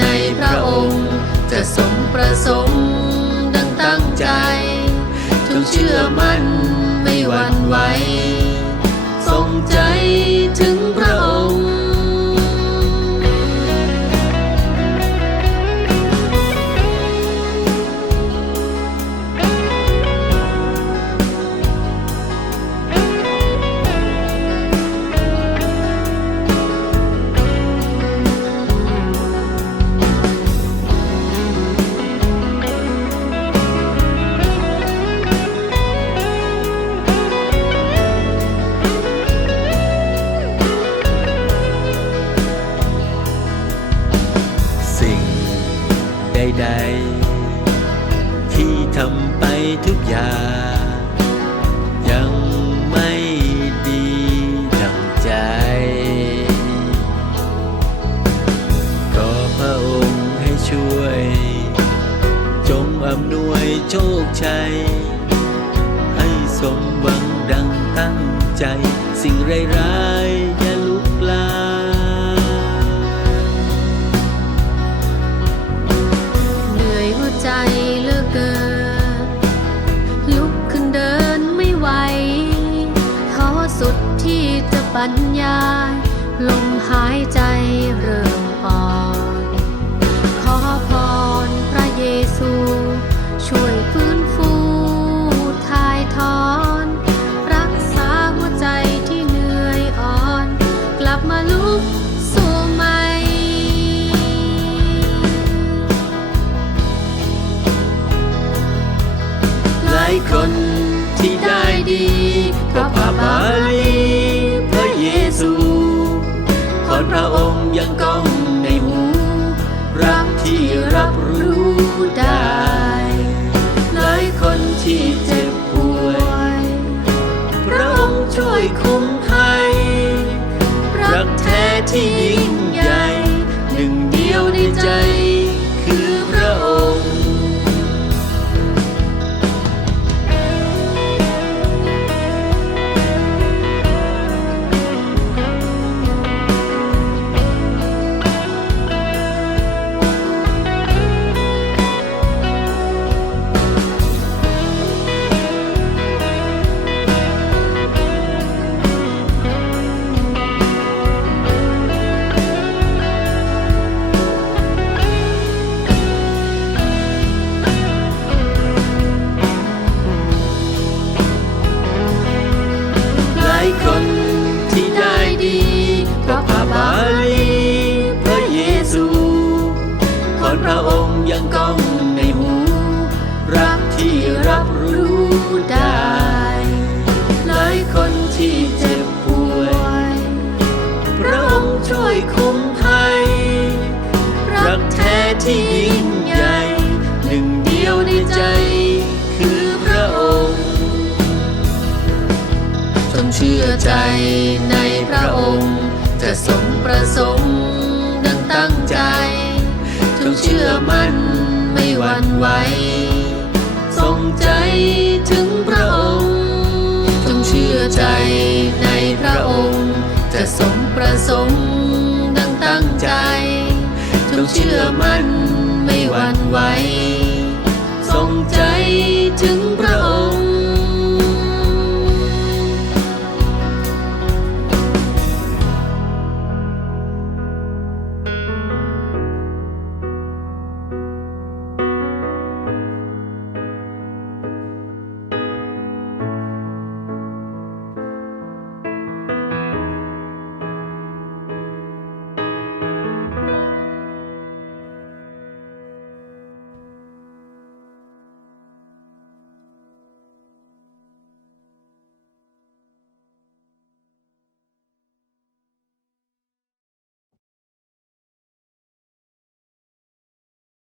ในพระองค์ จะสมประสงค์ดังตั้งใจ จงเชื่อมั่นไม่หวั่นไหว ดๆ ที่ทำไปทุกอย่าง ยังไม่ดีดังใจ ก็พระองค์ให้ช่วย จงอำนวยโชคชัย ให้สมหวังดังตั้งใจสิ่งร้าย รรยายลมหายใจเริ่มอ่อน ขอพรพระเยซู ช่วยฟื้นฟูทายทอน รักษาหัวใจที่เหนื่อยอ่อน กลับมาลุกสู้ใหม่หลายคนที่ได้ดีเพราะพระบาลี องค์ยังก้องในหู รักที่รับรู้ได้ คนที่ได้ดีเพาะพระบาลีพระเยซูคนพระองค์ยังก้องในหู รักที่รับรู้ได้ ใจในพระองค์ จะสมประสงค์ดังตั้งใจ จงเชื่อมั่นไม่หวั่นไหวทรงใจถึงพระองค์ จงเชื่อใจในพระองค์ จะสมประสงค์ดังตั้งใจ จงเชื่อมั่น